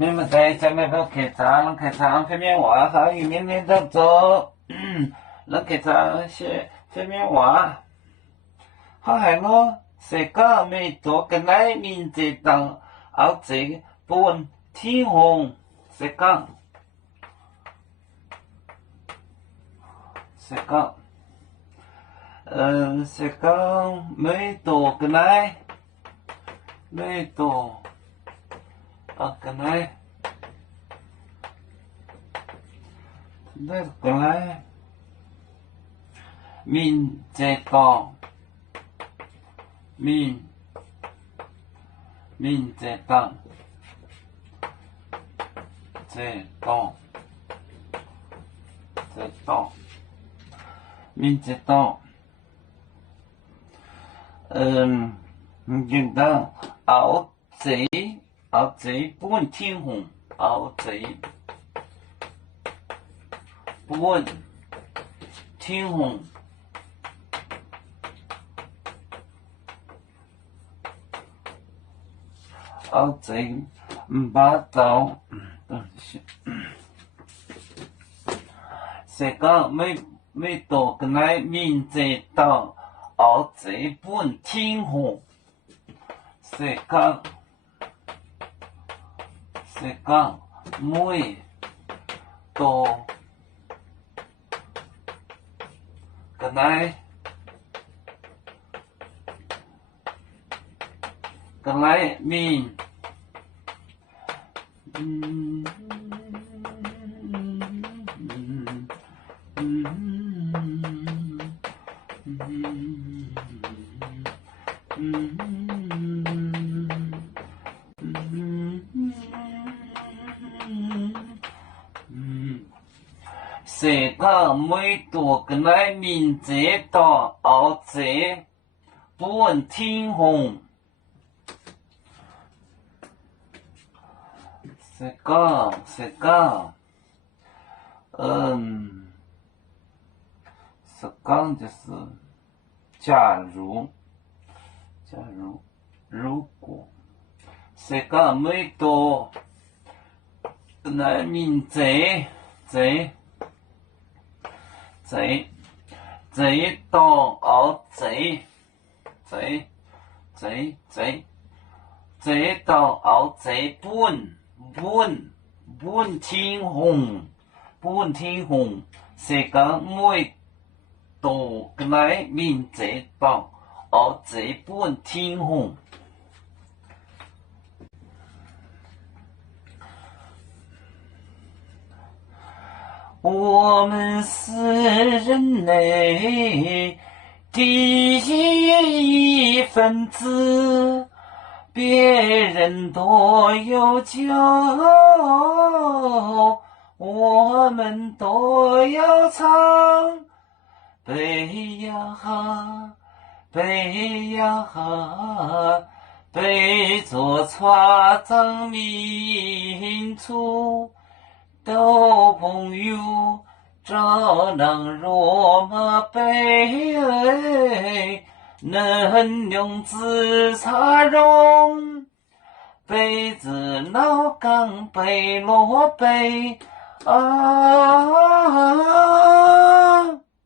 你们在下面都开场，开场方面话好，与面面都做，能开场些方面话，好系我世界未多嘅乃面这当，后这半天空世界，世界，世界未多嘅乃，未多。cái này đây cái này mình chế tạo mình chế tạo mình chế tạo chúng ta áo chế áo chế buồn thiên hùng áo chế buồn thiên hùng áo chế ba tàu sẽ có mấy tổ cái này mình chế tạo áo chế buồn thiên hùng sẽ có mỗi tổ cái này mình sẽ có mấy tổ cái này mình chế tạo áo chế buồn thiên hùng sẽ có就是假如如果sẽ có mấy tổ cái này mình chế tạo áo chế tạo áo chế buồn thiên hùng sẽ có mỗi tổ cái này mình chế tạo áo chế buồn thiên hùng我们是人类第一分子，别人都有救，我们都要唱。背呀哈，背呀哈，背着船长民族。都朋友，照亮罗马杯，能用紫茶蓉，杯子老钢杯落杯啊。